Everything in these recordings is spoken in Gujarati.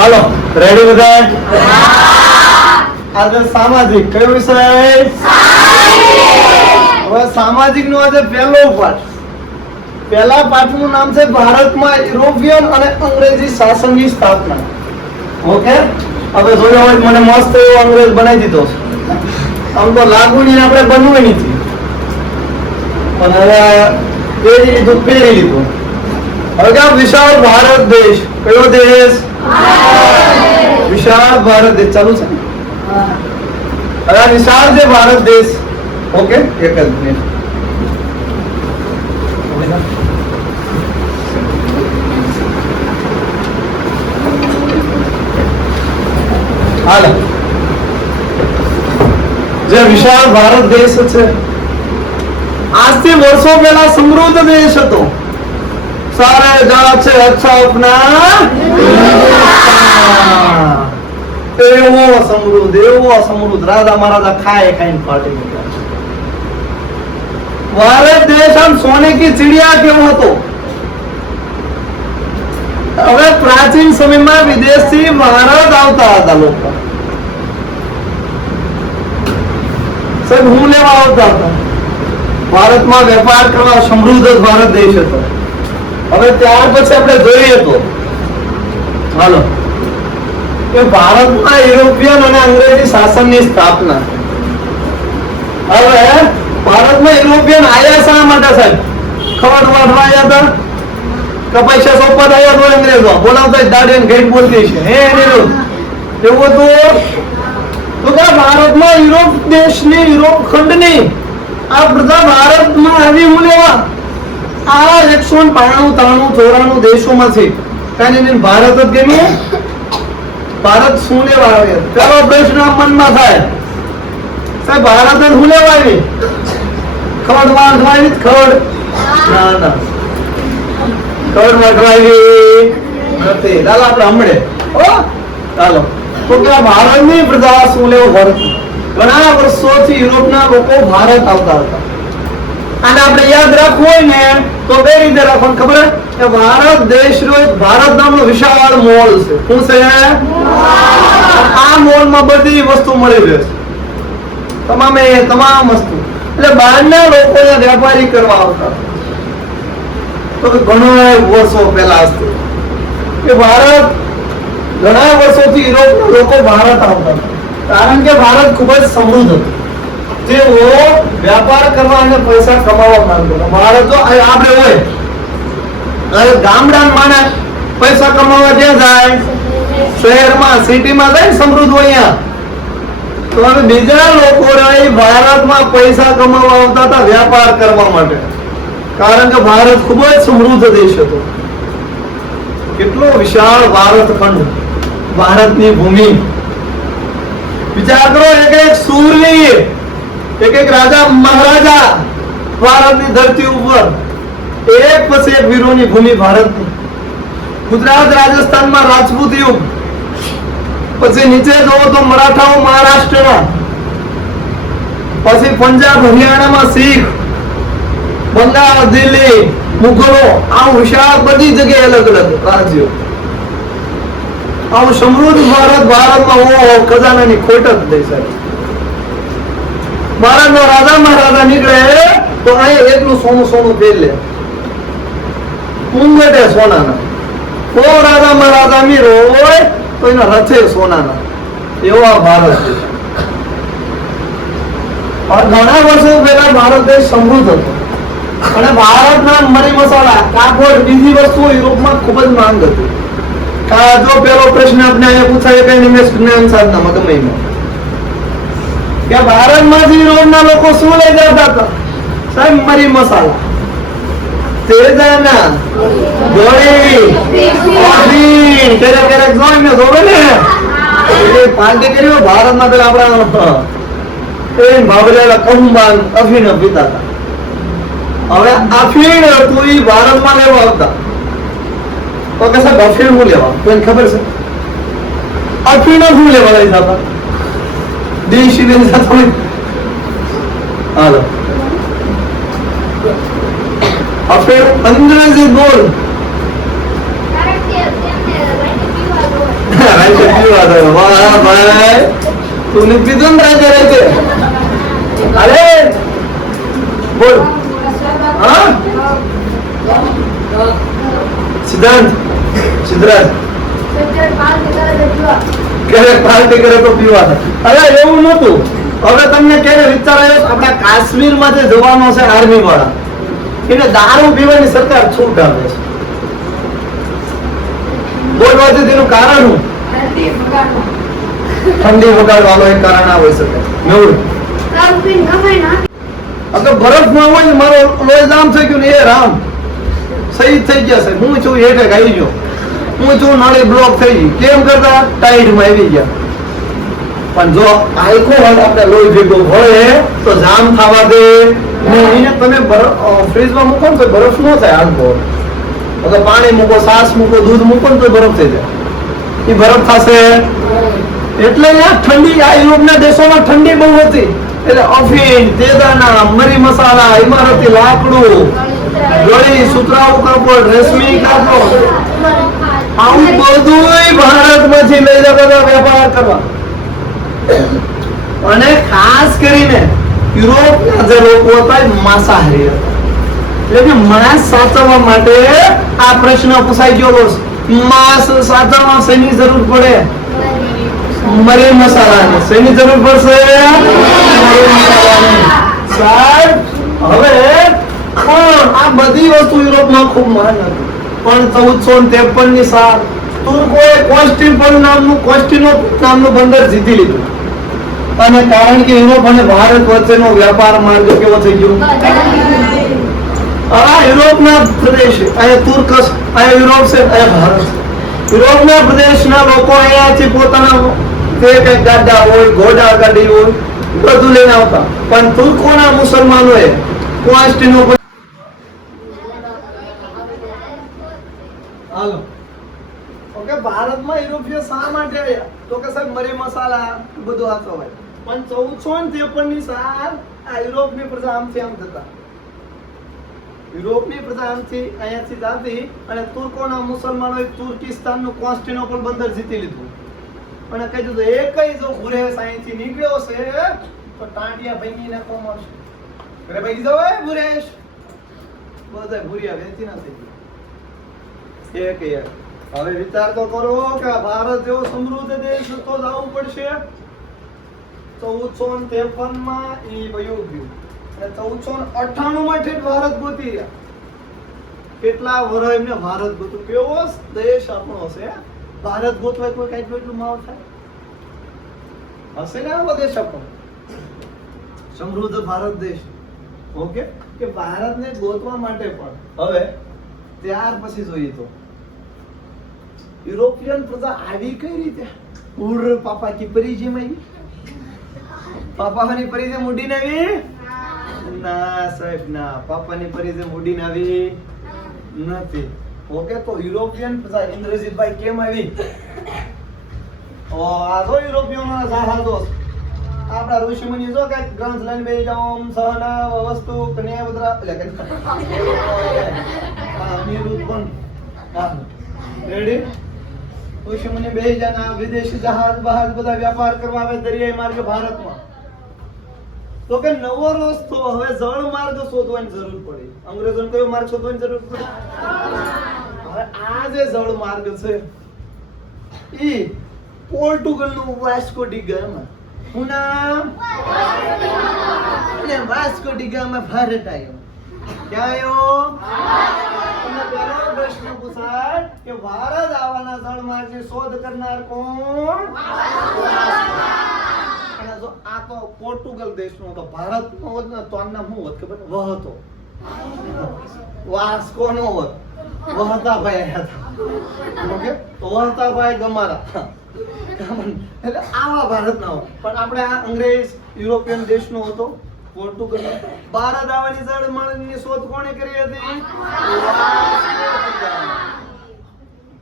હાલો રેડી બધા? આજે સામાજિક કયો વિષય? હવે સામાજિક નો આજે પહેલો પાઠ. પહેલા પાઠનું નામ છે ભારતમાં યુરોપિયન અને અંગ્રેજી શાસનની સ્થાપના. ઓકે, હવે જોયો હોય મને મસ્ત એવો અંગ્રેજ બનાવી દીધો છે. આમ તો લાગુ નહીં, આપણે બનવું નથી, પણ હવે પહેરી લીધું પહેરી લીધું. હવે કે વિશાળ ભારત દેશ. કયો દેશ? વિશાળ ભારત દેશ. ચાલુ છે હવે વિશાળ છે ભારત દેશ. ઓકે, એક જ મિનિટ. હાલો, જે વિશાળ ભારત દેશ છે, આજથી વર્ષો પહેલા સમૃદ્ધ દેશ હતો. સારે જાત છે અચ્છા અપના એવો સમૃદ્ધ રાજા મહારાજા ખાए ખાઈને પાર્ટી નીકળ્યા. ભારત દેશ આમ સોને કી ચિડિયા કેવો હતો. હવે પ્રાચીન સમયમાં વિદેશથી ભારત આવતા હતા લોકો. સાહેબ હું લેવા આવતા હતા ભારતમાં વેપાર કરવા. સમૃદ્ધ ભારત દેશ હતો. હવે ત્યાર પછી આપણે જોઈએ તો હાલો કે ભારતમાં યુરોપિયન અને અંગ્રેજી શાસનની સ્થાપના. હવે ભારતમાં યુરોપિયન આયા શા માટે સાહેબ? ખબર વાળવા આવ્યા હતા કે પૈસા સોંપવા આવ્યા તો અંગ્રેજો બોલાવતા દાડી ઘેટ બોલતી છે હે એવું હતું. તો કે ભારતમાં યુરોપ દેશની યુરોપ ખંડની આ બધા ભારતમાં આવી હું લેવા આ 193 દેશોમાંથી કઈ ભારત જ ગમ્યું. ભારત શું લેવા આવે? પેલો પ્રશ્ન મનમાં થાય સાહેબ, ભારત જ શું લેવા આવી? ખડ વાંધવાની ખડ ના ના ખડ વાંધવાની નથી. ચાલો આપણે હમણે ચાલો તો કે ભારતની પ્રજા શું લેવું? ભારત ઘણા વર્ષોથી યુરોપના લોકો ભારત આવતા હતા. અને આપણે યાદ રાખવું હોય ને તો કઈ રીતે રાખવાનું ખબર? કે ભારત દેશનો એક ભારત નામનો વિશાળ મોલ છે. શું છે? આ મોલમાં બધી વસ્તુ મળી રહે છે, તમામ વસ્તુ. એટલે બહારના લોકો વેપારી કરવા આવતા. તો ઘણા વર્ષો પહેલા હતું કે ભારત ઘણા વર્ષોથી યુરોપના લોકો ભારત આવતા હતા, કારણ કે ભારત ખૂબ જ સમૃદ્ધ હતું. તેઓ વ્યાપાર કરવા અને પૈસા કમાવા માંગતા. ભારત જો આપણે હોય ગામડાના માણસ પૈસા કમાવા ક્યાં જાય? શહેરમાં, સિટીમાં જાય. સમૃદ્ધ હોય અહીંયા. તો હવે બીજા લોકો ભારતમાં પૈસા કમાવા આવતા હતા વ્યાપાર કરવા માટે, કારણ કે ભારત ખૂબ જ સમૃદ્ધ દેશ હતો. કેટલો વિશાળ ભારત ખંડ, ભારતની ભૂમિ. વિચાર કરો, એક સૂરવીર, એક રાજા મહારાજા ભારતની ધરતી ઉપર, એક પછી એક વીરોની ભૂમિ ભારતની. ગુજરાત રાજસ્થાનમાં રાજપૂત યુગ, પછી નીચે જોવો તો મરાઠાઓ મહારાષ્ટ્રના, પછી પંજાબ હરિયાણામાં શીખ, બંગાળ દિલ્હી મુઘલો. આમ વિશાળ બધી જગ્યાએ અલગ અલગ રાજ્યો. આમ સમૃદ્ધ ભારતમાં ખજાનાની ખોટ જ નહીં સાહેબ. ભારતનો રાજા મહારાજા નીકળે તો અહીંયા એટલું સોનું પહેર લે, કુંગટે સોનાના. કો રાજા મહારાજા મીરો હોય તો એના રથે સોનાના. એવો આ ભારત છે. ઘણા વર્ષો પહેલા ભારત દેશ સમૃદ્ધ હતો અને ભારતના મરી મસાલા, કાપડ, બીજી વસ્તુઓ યુરોપમાં ખૂબ જ માંગ હતી. જો પેલો પ્રશ્ન આપણે અહીંયા પૂછાય કઈ મેં જ્ઞાન સાધનામાં ગમે કે ભારતમાંથી યુરોપના લોકો શું લઈ જતા હતા? સાહેબ મરી મસાલા, તેજાના ગોળી, કોફી, ક્યારેક જોઈને જોવે ને એ પાર્ટી કર્યો ભારતમાં. પેલા આપણા ભાવલેલા કંબાન અફીણ પીતા હતા. હવે અફીણ હતું એ ભારતમાં લેવા આવતા. તો કે સાહેબ અફીણ શું લેવા? કોઈને ખબર છે? અફીણ શું લેવા લઈ જતા? દેશી લઈ જતા. હાલો, અફીણ અંગ્રેજી બોલ સિદ્ધાંત સિદ્ધરાજ ક્યારેક પાર્ટી કરે તો પીવા થાય. અરે એવું નહોતું. હવે તમને ક્યારે વિચાર આવ્યો આપણા કાશ્મીરમાં જે જવાનો છે આર્મી વાળા એને દારૂ પીવાની સરકાર છૂટ આપે છે. બોલવાથી તેનું કારણ શું? ઠંડી વગાડવાનો એક કારણ આ હોઈ શકે. મેહુલ અગર બરફમાં હોય ને મારો લોહી જામ થઈ ગયું ને એ રામ શહીદ થઈ ગયા છે. હું છું હેઠે આવી ગયો, હું છું નાળી બ્લોક થઈ ગઈ. કેમ કરતા ટાઈડમાં આવી ગયા. પણ જો આલ્કોહોલ આપણે લોહી ભેગું હોય તો જામ થવા દે નહીં. તમે ફ્રીજમાં મૂકો ને તો બરફ ન થાય. આલ્કોહોલ અગર પાણી મૂકો, છાસ મૂકો, દૂધ મૂકો ને તો બરફ થઈ જાય. એ બરફ થશે. એટલે ઠંડી આ યુરોપના દેશોમાં ઠંડી બહુ હતી એટલે અફીણ, તેદાના, મરી મસાલા, ઇમારતી લાકડું, ગળી, સુતરાઉ કાપડ, રેશમી કાપડ આવું બધું ભારતમાંથી લઈ જતા હતા વેપાર કરવા. અને ખાસ કરીને યુરોપના જે લોકો હતા માંસાહારી હતા. એટલે કે માંસ સાચવવા માટે આ પ્રશ્ન પૂછાઈ ગયો. માંસ સાચવવા શેની જરૂર પડે? મરી મસાલાની. શેની જરૂર પડશે? મરી મસાલાની. સાહેબ હવે પણ આ બધી વસ્તુ યુરોપમાં ખૂબ મહાન હતી. પણ 1453 ની સાલ તુર્કોએ કોન્સ્ટાન્ટિનોપલ નામનું બંદર જીતી લીધું. અને કારણ કે યુરોપ અને ભારત વચ્ચેનો વ્યાપાર માર્ગ કેવો થઈ ગયો? આ યુરોપના પ્રદેશ, અહીંયા તુર્કસ, અહીંયા યુરોપ છે, અહીંયા ભારત. યુરોપના પ્રદેશના લોકો અહીંયાથી પોતાના તે કઈ ગાડા હોય, ઘોડા ગાડી હોય બધું લઈને આવતા. પણ તુર્કોના મુસલમાનોએ કોન્સ્ટાન્ટિનોપલ હાલો ઓકે ભારતમાં યુરોપિયન શા માટે આવ્યા? તો કે સાહેબ મરી મસાલા બધું હાથો હોય. પણ 1453 ની સાલ આ યુરોપની પ્રજા આમથી આમ થતા. યુરોપની પ્રજા આમથી અહીંયાથી જાતી અને તુર્કોના મુસલમાનોએ તુર્કિસ્તાનનું કોન્સ્ટાન્ટિનોપલ બંદર જીતી લીધું. અને કહી દીધું એકઈ જો ગુરેશ અહીંથી નીકળ્યો છે તો ટાંટિયા ભાંગી નાખવામાં આવશે. અરે ભાઈ જાવ એ ગુરેશ બધા ભૂરિયા વેચી ના થઈ ગયું. એક યાર હવે વિચાર તો કરો કે આ ભારત જેવો સમૃદ્ધ દેશ તો જવું પડશે. 1453 માં એ વયું ગયું અને 1498 માં ઠેઠ ભારત ગોતી રહ્યા. કેટલા વર્ષ એમને ભારત ગોતું. કેવો દેશ આપણો છે. ભારત ગોતવાય કોઈ કઈ એટલું માવ થાય હશે ને? આવો દેશ આપણો સમૃદ્ધ ભારત દેશ. ઓકે કે ભારતને ગોતવા માટે પણ હવે ત્યાર પછી જોઈએ તો યુરોપિયન પ્રજા આવી કઈ રીતે? ઉડ પાપા કી પરિજે માં પાપાની પરિજે ઉડીને આવી? ના સાહેબ ના, પાપાની પરિજે ઉડીને આવી નથી. ઓકે તો યુરોપિયન પ્રજા ઇન્દ્રજીતભાઈ કેમ આવી? આ જો યુરોપિયનોના જહાજો આપણા ઋષિમુનિ જો કે ગ્રંથ લઈને બેસી જાઓ સહના વસ્તુ કન્યા બદરા એટલે અનિરુદ્ધ પણ રેડી ઋષિમુનિ બેસી જાના વિદેશી જહાજ બહાજ બધા વ્યાપાર કરવા આવે દરિયાઈ માર્ગે ભારતમાં. તો કે નવો રસ્તો હવે જળ માર્ગ શોધવાની જરૂર પડી. અંગ્રેજોને કયો માર્ગ શોધવાની જરૂર પડી? હવે આ જે જળ માર્ગ છે ઈ પોર્ટુગલનું વાસ્કો ડી ગામા હું નામ અને વાસ્કો ડી ગામા ભારત આવ્યો. ક્યાં આવ્યો? અને પેલો પ્રશ્ન પૂછાય કે ભારત આવવાના જળ માર્ગની શોધ કરનાર કોણ? અને જો આ તો પોર્ટુગલ દેશનો હતો, ભારતનો હોત ને તો આનું નામ શું હોત ખબર? વહતો. વાસ્કો નો હોત, વહતાભાઈ હતા. ઓકે તો વહતાભાઈ ગમારા એટલે આવા ભારત ના હોય. પણ આપણે આ અંગ્રેજ યુરોપિયન દેશનો હતો પોર્ટુગલ. ભારત આવવાની જળ માર્ગની શોધ કોણે કરી હતી?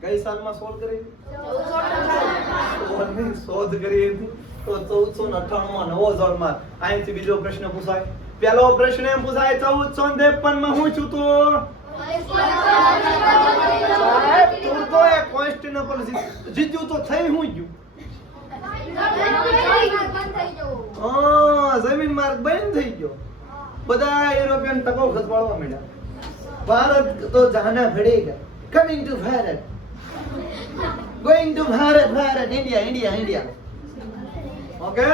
કઈ સાલમાં શોધ કરી? શોધ કરી હતી તો 1498 માં નવો જળ માર્ગ. અહીંથી બીજો પ્રશ્ન પૂછાય. પહેલો પ્રશ્ન એમ પૂછાય 1453 માં હું છું તો સાહેબ તુર્કોએ કોન્સ્ટાન્ટિનોપલ જીત્યું તો થઈ હું ગયું? જમીન માર્ગ બંધ થઈ ગયો. બધા યુરોપિયન ટકો ખસવાડવા માંડ્યા. ભારત તો જાના પડેગા. Coming to Bharat, going to Bharat, Bharat, India, India, India. Okay,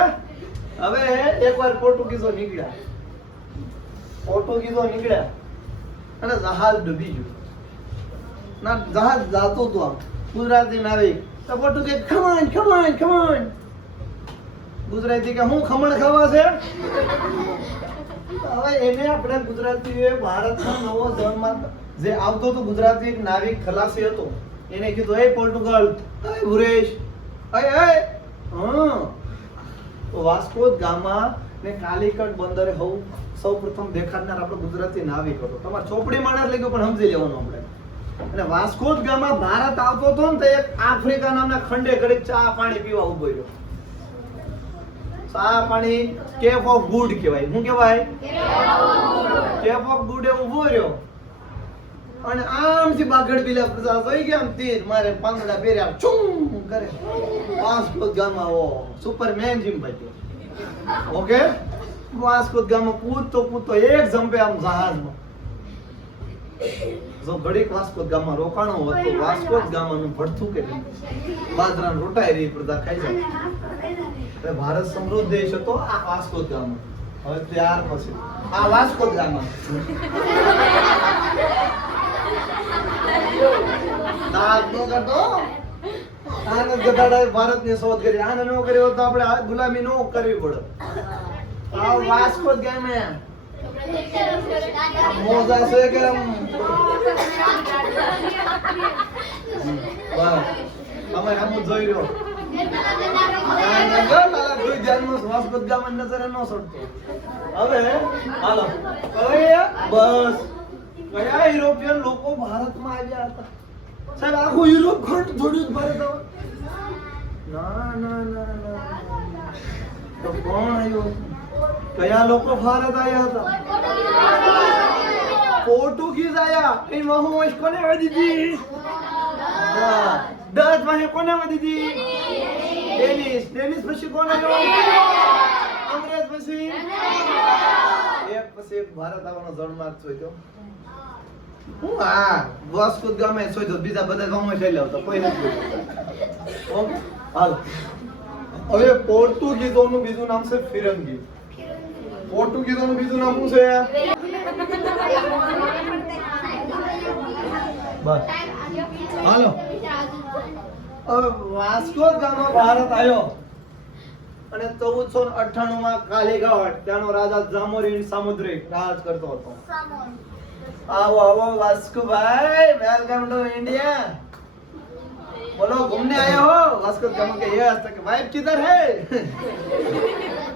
હવે એકવાર પોર્ટુગીઝો નીકળ્યા અને જહાજ ડૂબી ગયું. ના જહાજ જાતું હતું આમ, ગુજરાતી નાવિક તો પોર્ટુગીઝ ખમણ ખમણ ખમણ, ગુજરાતી કે હું ખમણ ખાવા છે. હવે એને આપણે ગુજરાતીએ ભારતનો નવો જન્મ જે આવતો તો ગુજરાતી એક નાવિક ખલાસી હતો, એને કીધું એ પોર્ટુગલ, એ ભુરેશ, એ તો વાસ્કો ગામા ને કાલિકટ બંદરે સૌપ્રથમ દેખાડનાર આપણો ગુજરાતી નાવિક હતો. તમારે ચોપડીમાં ના લખ્યું પણ સમજી લેવાનું આપણે. અને વાસ્કો ગામા ભારત આવતો હતો ને તો એક આફ્રિકા નામના ખંડે ઘડીક ચા પાણી પીવા ઉભો રહ્યો. ચા પાણી કેપ ઓફ ગુડ કહેવાય. શું કહેવાય? કેપ ઓફ ગુડ એ ઉભો રહ્યો અને આમથી બાગડ બિલા પ્રજા જોઈ ગયા, આમ તીર મારે પાંદડા પહેર્યા ચુમ કરે. વાસ્કો ગામા ઓ સુપરમેન જેમ ભાઈ. ઓકે, વાસ્કો ગામા કૂદતો એક જંપે આમ જહાજમાં. જો ઘડીક વાસ્કો ગામમાં રોકાણો હોત તો વાસ્કો ગામાનું ભડથું કે બાજરાના રોટા એરી પ્રજા ખાઈ જાય. ભારત સમૃદ્ધ દેશ હતો આ વાસ્કો ગામા. હવે ત્યાર પછી આ વાસ્કો ગામા ભારતની શોધ કરી. આને નો કર્યો તો આપણે ગુલામી નો કરવી પડે. આ વાસ્કો ગામે મોજા છે કે અમે આમ જોઈ રહ્યો વાસ્કો ગામ નજરે નો છોડતો. હવે હાલો, બસ કયા યુરોપિયન લોકો ભારતમાં આવ્યા હતા? સાહેબ આખું યુરોપ ખંડ જોડ્યું ભારત. ના ના ના ના, તો કોણ આવ્યો? કયા લોકો ભારત આવ્યા હતા? પોર્ટુગીઝ આયા. એ મહોશ કોને વધી દીધી? ડચ માં કોને વધી દીધી? ડેનિસ પછી કોણ આવ્યો? અંગ્રેજ પછી એક પછી એક ભારત આવવાનો જન્માર્ગ જોઈતો. હું આ વાસ્કો ગામે જોઈતો, બીજા બધા ગામમાં જઈ લાવતો કોઈ નથી. ઓકે, હાલ હવે પોર્ટુગીઝોનું બીજું નામ છે ફિરંગી. પોર્ટુગીઝોનું બીજું નામ શું છે? બસ હાલો, હવે વાસ્કો ગામા ભારત આવ્યો અને 1498 માં કાલિઘાટ ત્યાંનો રાજા જામોરીન સામુદ્રિક રાજ કરતો હતો. आओ आओ वास्को भाई, वेलकम टू इंडिया. बोलो घूमने आए हो? वास्को गामा के ये तक वाइफ किधर है?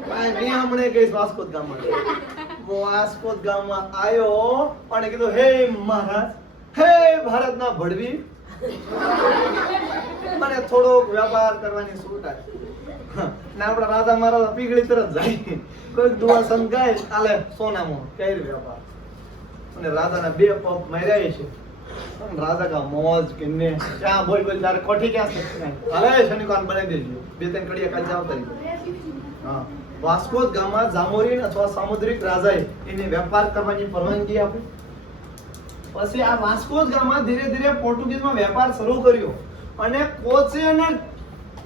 भाई नहीं हमने गए वास्को गामा. वो वास्को गामा आयो અને કીધું હે મહારાજ, હે ભારતના ભડવી, મને થોડો વ્યાપાર કરવાની છૂટ આપે. ના આપણા રાજા મહારાજા પીગળી તરત જાય, કોઈ દુઆ સંગાય આલે સોનામાં કઈ વ્યાપાર. અને રાજાના બે પગ માર્યા છે. રાજા કા મોજ કિન્ને ક્યાં બોલ બોલ તારે કોઠી ક્યાં છે? હાલે શનિકાન બનાવી દેજો, બે ત્રણ કડિયા કાલ જાવ તરી. હા, વાસ્કો ગામા જામોરીન અથવા સામુદ્રિક રાજાએ એને વેપાર કરવાની પરવાનગી આપી. પછી આ વાસ્કો ગામા ધીરે ધીરે પોર્ટુગીઝમાં વેપાર શરૂ કર્યો અને કોચે અને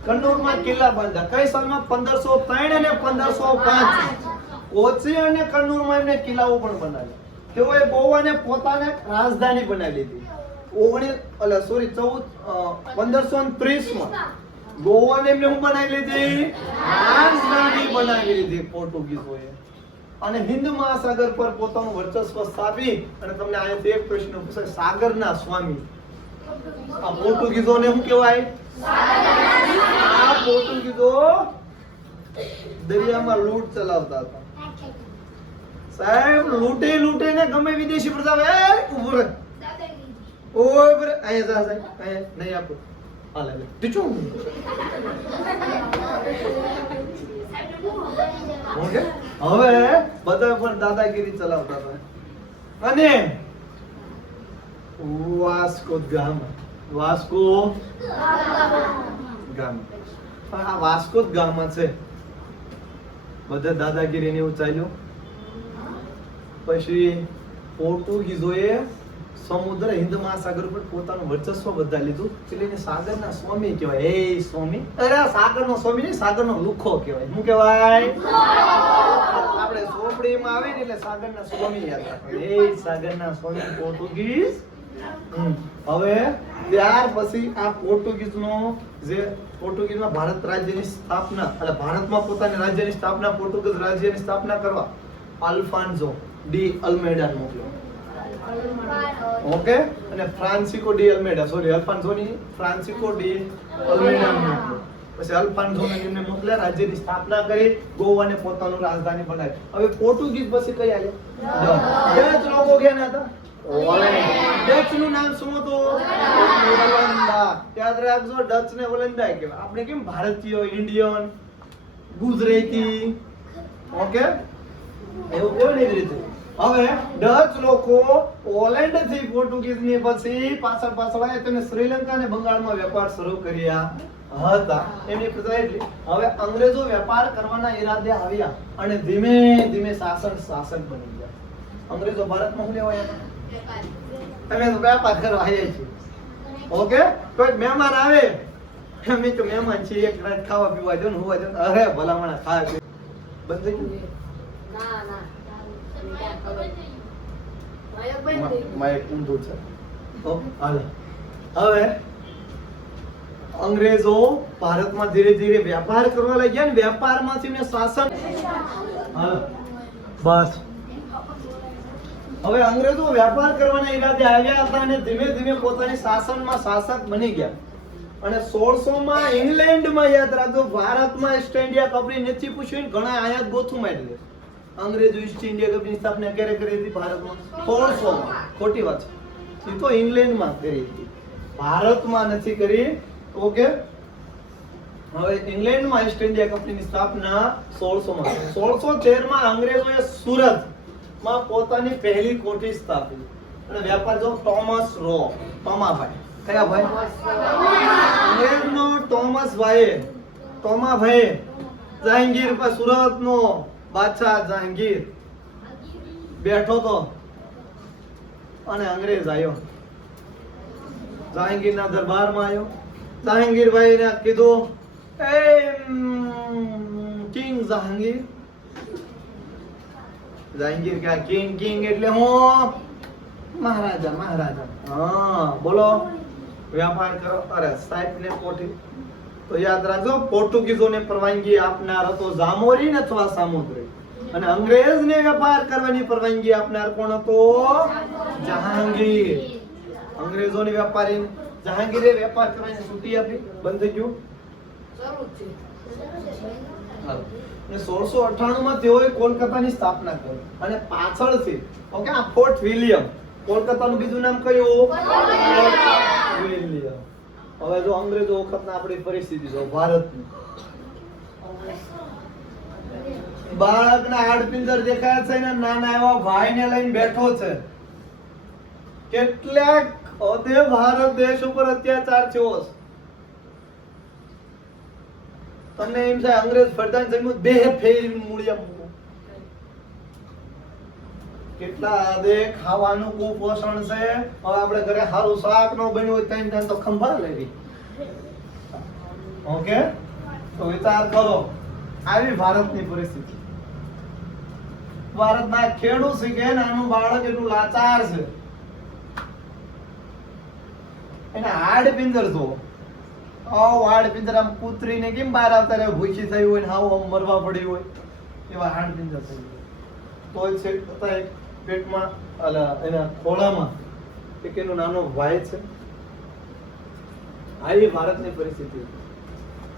કન્નૂરમાં કિલ્લા બાંધ્યા. કઈ સાલમાં? 1503 અને 1505. કોચે અને કન્નૂરમાં એમને કિલ્લાઓ પણ બનાવ્યા. તેઓએ ગોવાને પોતાને રાજધાની બનાવી લીધી. 1530 માં ગોવાને એમને શું બનાવી લીધી? રાજધાની બનાવી લીધી પોર્ટુગીઝોએ. અને હિન્દ મહાસાગર પર પોતાનું વર્ચસ્વ સ્થાપી. અને તમને આયાથી એક પ્રશ્ન પૂછાય, સાગરના સ્વામી આ પોર્ટુગીઝોને શું કહેવાય? આ પોર્ટુગીઝો દરિયામાં લૂંટ ચલાવતા હતા. સાહેબ લૂંટે ને ગમે વિદેશી પ્રજા ઉભો રહે. ઓય બર અહીંયા જા સાહેબ, અહીંયા નહીં આપો. હાલે લે ટીચું. ઓકે, હવે બધા પર દાદાગીરી ચલાવતા હતા. અને વાસ્કો ગામા આ વાસ્કો ગામા છે. બધા દાદાગીરી ને એવું ચાલ્યું. પછી પોર્ટુગીઝોએ સમુદ્ર હિન્દ મહાસાગર ઉપર પોતાનું વર્ચસ્વ વધારી લીધું એટલે એને સાગરના સ્વામી કહેવાય. હે સ્વામી, અરે સાગરનો સ્વામી નહીં, સાગરનો લુખો કહેવાય. શું કહેવાય? આપણે ચોપડીમાં આવે ને એટલે સાગરના સ્વામી યાદ રાખો. હે સાગરના સ્વામી પોર્ટુગીઝ. હવે ત્યાર પછી આ પોર્ટુગીઝમાં ભારત રાજ્યની સ્થાપના એટલે ભારતમાં પોતાની રાજ્યની સ્થાપના પોર્ટુગીઝ રાજ્યની સ્થાપના કરવા અલ્ફાન્સો ડી અલ્મેડાને મોકલ્યો. ઓકે, અને ફ્રાન્સિસ્કો ડી અલ્મેડા સોરી અલ્ફાન્સો ની ફ્રાન્સિસ્કો ડી અલ્મેડા મોકલ્યો. પછી અલ્ફાન્સો ને એમને મોકલ્યા, રાજ્યની સ્થાપના કરી, ગોવાને પોતાનું રાજધાની બનાવી. હવે પોર્ટુગીઝ પછી કઈ આલે? ડચ લોકો ક્યાં હતા? ડચ નું નામ શું હતું? ઓલંદા. યાદ રાખજો, ડચ ને ઓલંદા કહેવાય. આપણે કેમ ભારતીય, ઇન્ડિયન, ગુજરાતી, ઓકે એવું કેવું ને એવી રીતે. હવે ડચ લોકો પોલેન્ડ થી પોર્ટુગીઝ ની પછી પાછળ આવ્યા, તેને શ્રીલંકા અને બંગાળમાં વેપાર શરૂ કર્યા હતા. એમની પ્રજા એટલી. હવે અંગ્રેજો વેપાર કરવાના ઈરાદે આવ્યા અને ધીમે ધીમે શાસક બની ગયા. અંગ્રેજો ભારતમાં શું લેવા આવ્યા? અમે તો વેપાર કરવા આવ્યા છીએ. ઓકે, કોઈ મહેમાન આવે, અમે તો મહેમાન છીએ, એક રાત ખાવા પીવા દો ને હોવા દો. અરે ભલામણા ખાવા પીવા બંધ થઈ ગયું. માઇક ઊંધું છે. હવે અંગ્રેજો ભારતમાં ધીરે ધીરે વેપાર કરવા લાગ્યા ને વેપારમાંથી ને શાસન. બસ હવે અંગ્રેજો વેપાર કરવાના ઈરાદે આવ્યા હતા અને ધીમે ધીમે પોતાની શાસનમાં શાસક બની ગયા. અને 1600 માં ઇંગ્લેન્ડમાં, યાદ રાખજો, ભારતમાં ઈસ્ટ ઇન્ડિયા કંપની નથી પૂછ્યું, ઘણા આયાત ગોથું માંડી. અંગ્રેજો ઈસ્ટ ઇન્ડિયા કંપની સ્થાપના ક્યારે કરી હતી? ભારતમાં 1600 માં. ખોટી વાત છે, એ તો ઇંગ્લેન્ડમાં કરી હતી, ભારતમાં નથી કરી. ઓકે, હવે ઇંગ્લેન્ડમાં ઈસ્ટ ઇન્ડિયા કંપનીની સ્થાપના 1600 માં. 1613 માં અંગ્રેજોએ સુરતમાં પોતાની પહેલી કોઠી સ્થાપી અને વેપાર જો ટોમસ રો, ટોમાભાઈ, કયા ભાઈ? અંગ્રેજનો ટોમાભાઈ જહાંગીર પર સુરતનો બાદશાહ જહાંગીર બેઠો તો અને અંગ્રેજ આવ્યો, જહાંગીરના દરબારમાં આવ્યો. જહાંગીરભાઈ ને કીધું, એ કિંગ જહાંગીર. જહાંગીર કે કિંગ એટલે હું મહારાજા. હા બોલો, વ્યાપાર કરો. અરે સાહેબ ને કોઠી તો યાદ રાખજો, પોર્ટુગીઝોને પરવાનગી આપનાર હતો જામોરીન અથવા સામુદ્રી, અને અંગ્રેજને વેપાર કરવાની પરવાનગી આપનાર કોણ હતો? જહાંગીર. અંગ્રેજોની વેપારી જહાંગીરે વેપાર કરવાની છૂટી આપી, બંધ થઈ ગયું. 1698 માં તેઓએ કોલકાતાની સ્થાપના કરી અને પાછળથી, ઓકે, આ ફોર્ટ વિલિયમ, કોલકાતાનું બીજું નામ કયું? વિલિયમ. હવે જો અંગ્રેજો વખતના આપણી પરિસ્થિતિ જો ભારતની, બાળકના હાડપિંજર દેખાય છે ને નાના એવા ભાઈને લઈને બેઠો છે. કેટલાક હદે ભારત દેશ ઉપર અત્યાચાર થયો છે. તમને એમ છે અંગ્રેજ ફરદાન જમ્યું બે ફેરી મૂળિયા મૂકો. કેટલા હદે ખાવાનું કુપોષણ છે. હવે આપણે ઘરે સારું શાક નો બન્યું હોય ત્યાં તો ખંભા લેવી. ઓકે, તો વિચાર કરો, આવી ભારતની પરિસ્થિતિ. ભારતના ખેડૂત શીખે નાનું બાળક એટલું લાચાર છે, એના હાડ પિંજર જો હાડ પિંજર આમ કૂતરીને કેમ બહાર આવતા રહે, ભૂખી થઈ હોય ને હાવ મરવા પડી હોય એવા હાડ પિંજર થઈ ગયા. તો છે પેટમાં એના ખોળામાં એક એનો નાનો ભાઈ છે. આવી ભારતની પરિસ્થિતિ.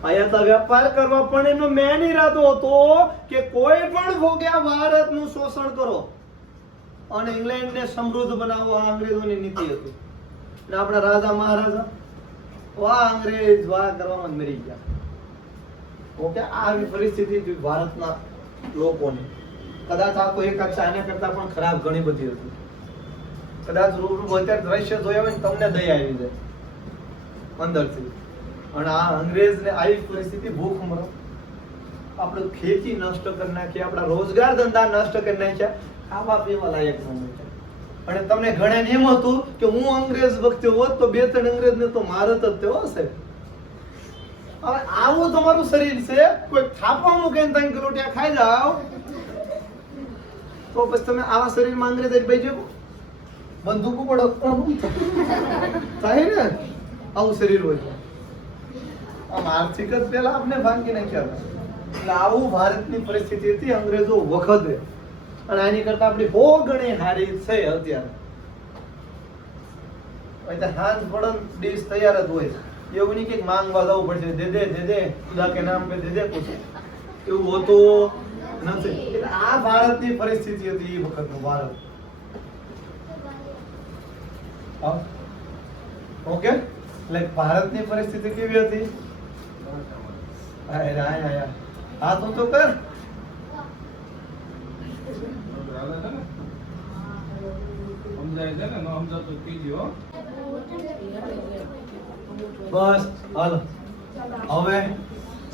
આયાતા વેપાર કરવા પણ એનો મેન ઈરાદો હતો કે કોઈ પણ ભોગ્યા ભારતનું શોષણ કરો અને ઇંગ્લેન્ડને સમૃદ્ધ બનાવવા. અંગ્રેજોની નીતિ હતી. અને આપણા રાજા મહારાજા વાહ અંગ્રેજ વાહ કરવામાં મરી ગયા. ઓકે, આવી પરિસ્થિતિ ભારતના લોકોની. કદાચ આ તો એક આના કરતા પણ ખરાબ ઘણી બધી હતી. કદાચ રૂબરૂ અત્યારે દ્રશ્ય જોયા હોય ને તમને દયા આવી જાય અંદરથી. અને આ અંગ્રેજને આવી પરિસ્થિતિ, ભૂખમરો, આપણું ખેતી નષ્ટ કરી નાખી, આપણા રોજગાર ધંધા નષ્ટ કરી નાખ્યા, ખાવા પીવા લાયક ન મળે. અને તમને ઘણાને એમ હતું કે હું અંગ્રેજ વખતે હોત તો 2-3 અંગ્રેજને તો મારત જ તેવો હશે. હવે આવું તમારું શરીર છે, કોઈ થાપા મૂકે ને 3 કિલો ત્યાં ખાઈ જાવ તો પછી તમે આવા શરીરમાં અંગ્રેજ જ બેસી જાવ, બંદૂક પડો થાય ને, આવું શરીર હોય. આમ આર્થિક જ પેલા આપણે ભાંગી નાખ્યા. એટલે આવું ભારતની પરિસ્થિતિ હતી અંગ્રેજો વખતે, અને આની કરતા આપણી બહુ ઘણી હારી છે અત્યારે. એટલે હાથ પડન ડીશ તૈયાર જ હોય, એવું નહીં કે માંગવા જવું પડશે, દે દે ખુદા કે નામ પે દે દે કુછ, એવું હોતું નથી. એટલે આ ભારતની પરિસ્થિતિ હતી એ વખતનું ભારત. ઓકે, એટલે ભારતની પરિસ્થિતિ કેવી હતી? હા તું તો કર. બસ હાલો. હવે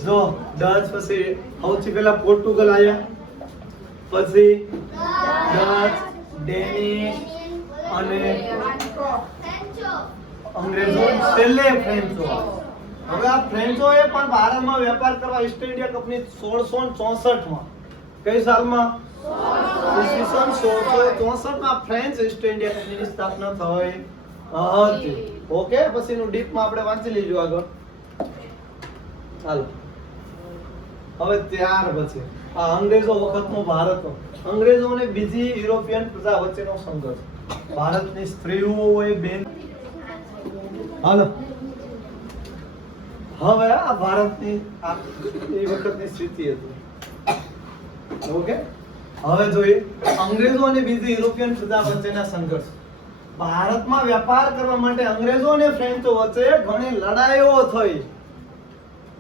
જો ડચ પછી સૌથી પહેલા પોર્ટુગલ આયા, પછી ડચ, ડેનિશ અને અંગ્રેજો, છેલ્લે ફ્રેન્ચો. હવે આ ફ્રેન્ચોએ પણ ભારતમાં વેપાર કરવા ઈસ્ટ ઇન્ડિયા કંપની 1664 માં, કઈ સાલમાં? ઈસવીસન 1664 માં ફ્રેન્ચ ઈસ્ટ ઇન્ડિયા કંપનીની સ્થાપના થઈ હતી. ઓકે, પછીનું ડીપમાં આપણે વાંચી લેજો આગળ. ચાલો, હવે ત્યાર પછી આ અંગ્રેજો વખતનો ભારત, અંગ્રેજો અને બીજી યુરોપિયન પ્રજા વચ્ચેનો સંઘર્ષ, ભારતની સ્ત્રીઓ હોય બેન. હાલો, હવે આ ભારતની એ વખતની સ્થિતિ હતી. ઓકે, હવે જોઈએ અંગ્રેજો અને બીજી યુરોપિયન પ્રજા વચ્ચેના સંઘર્ષ. ભારતમાં વેપાર કરવા માટે અંગ્રેજો અને ફ્રેન્ચો વચ્ચે ઘણી લડાઈઓ થઈ.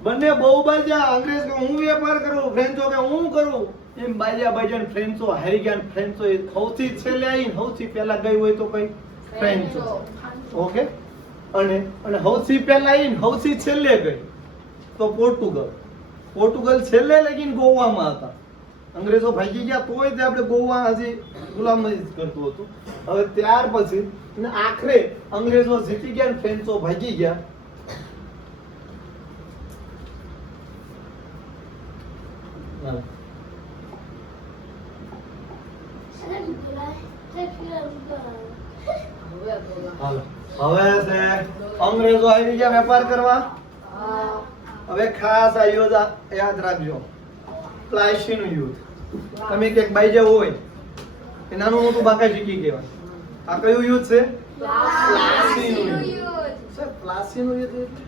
બંને બહુ બાજ્યા, અંગ્રેજ કે હું વેપાર કરું, ફ્રેન્ચો કે હું કરું, એમ બાજ્યા. ફ્રેન્ચો હારી ગયા. ફ્રેન્ચો સૌથી છેલ્લે આવી, સૌથી પહેલા ગઈ હોય તો કઈ? ફ્રેન્ચો. ઓકે, અને સૌથી પહેલા આવી, સૌથી છેલ્લે ગઈ તો પોર્ટુગલ. પોર્ટુગલ છેલ્લે લગીને ગોવામાં હતા. અંગ્રેજો ભાગી ગયા તોય તે આપણે ગોવા હજી ગુલામી જ કરતું હતું. હવે ત્યાર પછી આખરે અંગ્રેજો જીતી ગયા, ફ્રેન્ચો ભાગી ગયા. હવે છે અંગ્રેજો આવી ગયા વેપાર કરવા. હવે ખાસ આ યુદ્ધ યાદ રાખજો, પ્લાસીનું યુદ્ધ. તમે ક્યાંક બાઈ જવું હોય એ નાનું મોટું બાકા શીખી કહેવાય. આ કયું યુદ્ધ છે? પ્લાસીનું યુદ્ધ. પ્લાસીનું યુદ્ધ,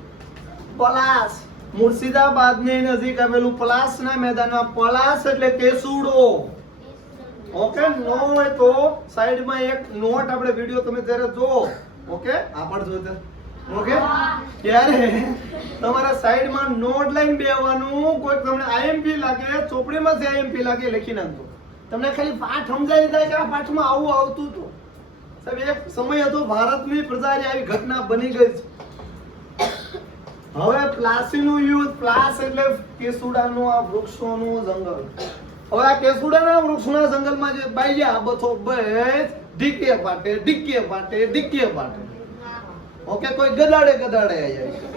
પલાસ, મુર્શિદાબાદ ની નજીક આવેલું પલાસના મેદાનમાં. પલાસ એટલે કેસુડો. ઓકે, નો હોય તો સાઈડમાં એક નોટ, આપણે વિડિયો તમે જ્યારે જો, ઓકે, આ પણ જોજો. ઓકે, ત્યારે તમારા સાઈડમાં નોટ લઈને બેવાનું. કોઈ તમને આઈએમપી લાગે, ચોપડીમાં આઈએમપી લાગે, લખી નાખજો. તમને ખાલી પાઠ સમજાવી દીધા કે આ પાઠમાં આવું આવતું હતું. સાહેબ, એક સમય હતો ભારતની પ્રજાની આવી ઘટના બની ગઈ છે. હવે પ્લાસીનું યુદ્ધ. પ્લાસ એટલે કેસુડાનું આ વૃક્ષોનું જંગલ. હવે આ કેસુડાના વૃક્ષના જંગલમાં જે બાઈયા બથો બસ ઢીકે પાટે. ઓકે, કોઈ ગદાડે આયા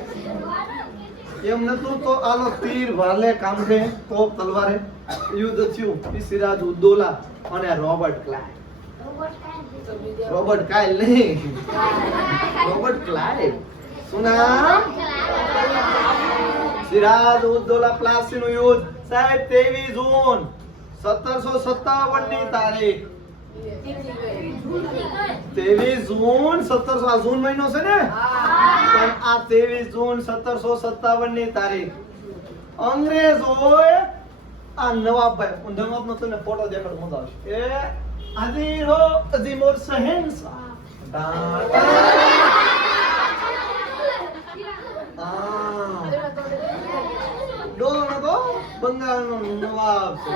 એમ નતું તો આલો તીર ભાલે કાંધે તોપ તલવારે યુદ્ધ થયું. સિરાજ ઉદ્દૌલા અને રોબર્ટ ક્લાઇવ. રોબર્ટ કાઇલ નહીં, રોબર્ટ ક્લાઇવ. શું નામ? સિરાજ ઉદ્દૌલા. પ્લાસીનું યુદ્ધ સાહેબ 23 જૂન 1757 ની તારીખ. 23 જૂન 1700, આ જૂન મહિનો છે ને, પણ આ 23 જૂન 1757 ની તારીખ અંગ્રેજોએ આ નવાબભાઈ, નવાબ નો તમને ફોટો દેખાડો, મજા આવશે. એ અઝીરો અઝીમોર શહેનશાહ ડોનો તો બંગાળનો નવાબ છે.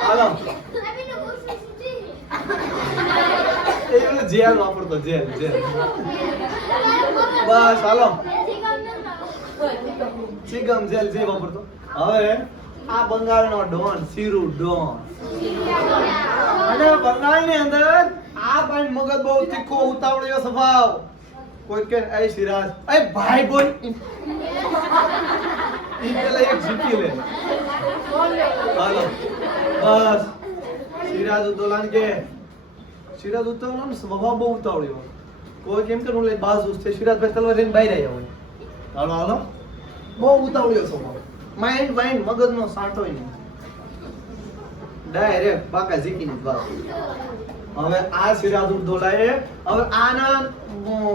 હાલો, જેલ વાપરતો, જેલ. બસ હાલો, ચિગમ જેલ જે વાપરતો. હવે આ બંગાળનો ડોન, સિરુ ડોન. અને બંગાળની અંદર આ ભાઈ મગજ બહુ તીખો ઉતાવળિયો સ્વભાવ. કોઈ કે એ સિરાજ એ ભાઈ બોલ ઈ પેલા એક જીતી લે. હાલો બસ સિરાજ ઉદ્દોલાન કે સિરાજ ઉદ્દોલાન સ્વભાવ બહુ ઉતાવળ્યો. કોઈ કેમ કે હું લઈ બાજુ છે સિરાજભાઈ તલવાર લઈને બહાર આવ્યા હોય. હાલો હાલો બહુ ઉતાવળ્યો સ્વભાવ. માઇન્ડ મગજનો સાંટોય નહીં. ડાયરેક્ટ બાકા જીકીની વાત. હવે આ સિરાજ ઉદ્દોલાએ હવે આના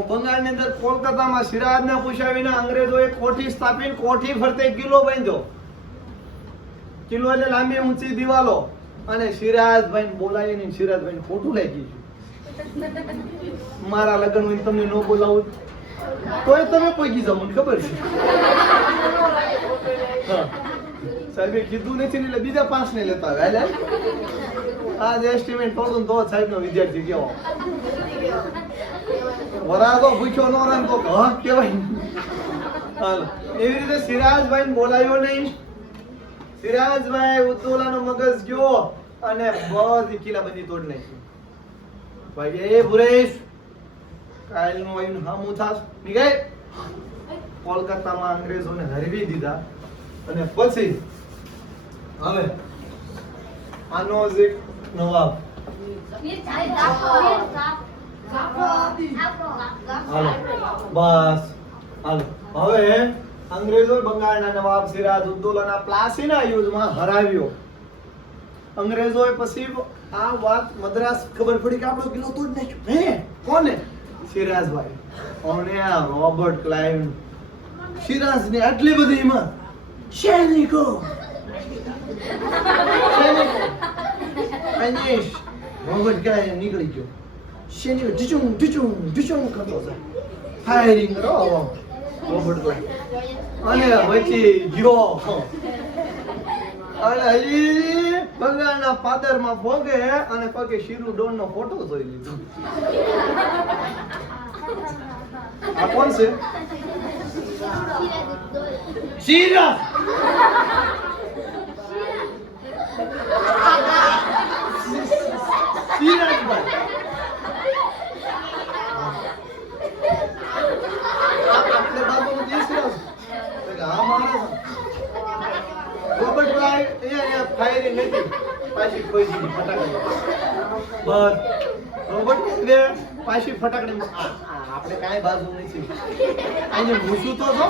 બંગાળની અંદર કોલકાતામાં સિરાજને પૂછ્યા વિના અંગ્રેજોએ કોઠી સ્થાપીને કોઠી ફરતે કિલ્લો બાંધ્યો. કિલ્લો એટલે લાંબી ઊંચી દિવાલો. અને સિરાજભાઈ બોલાવીને સિરાજભાઈ ખોટું લાગી ગયું. મારા લગ્ન હોય તમને ન બોલાવું તોય તમે પહોંચી જાવ મને ખબર છે. સાહેબે કીધું નથી એટલે બીજા 5 ને લેતા આવે. આ જે એસ્ટિમેટ થોડું તો સાહેબ નો વિદ્યાર્થી કેવો વરાદો ભૂખ્યો નો રહે તો હા કેવાય. હાલ એવી રીતે સિરાજભાઈ બોલાયો નહીં. સિરાજભાઈ ઉદ્દોલાનો મગજ ગયો અને બધી કિલ્લાબંધી તોડ નાખી. ભાઈ એ ભુરેશ કાલનું આવીને હામું થાસ નીકળે. કોલકાતામાં અંગ્રેજોને હરવી દીધા અને પછી હવે આનો જે નવાબ હાલો બસ હાલો હવે અંગ્રેજો બંગાળના નવાબ સિરાજ ઉદ્દૌલાના પ્લાસીના યુદ્ધમાં હરાવ્યો. અંગ્રેજોએ પછી આ વાત મદ્રાસ ખબર પડી કે આપણો કિલ્લો તોડ નાખ્યો. હે કોને? સિરાજભાઈ. અને આ રોબર્ટ ક્લાઇવ સિરાજને આટલી બધી હિંમત. સૈનિકો અનિશ રોબર્ટ ક્લાઇવ નીકળી ગયો. સૈનિકો ઢીચું ઢીચું ઢીચું કરતો છે. ફાયરિંગ કરો રોબર્ટ ક્લાઇવ અને પછી ગયો અને હજી બંગાળના પાદરમાં ભોગે અને પગે શીરુ ડોન નો ફોટો જોઈ લીધો. આ કોણ છે? સિરાજ. સિરાજભાઈ આપણે બાબુ જે સિરાજ હા મારા રોબર્ટ ક્લાઇવ અહીંયા ફાયરિંગ નથી પાછી કોઈ દીધી ફટાકડી. બસ રોબર્ટ ક્લાઇવ પાછી ફટાકડી. આપણે કાંઈ બાજુ નથી અહીંયા મૂછું તો છો.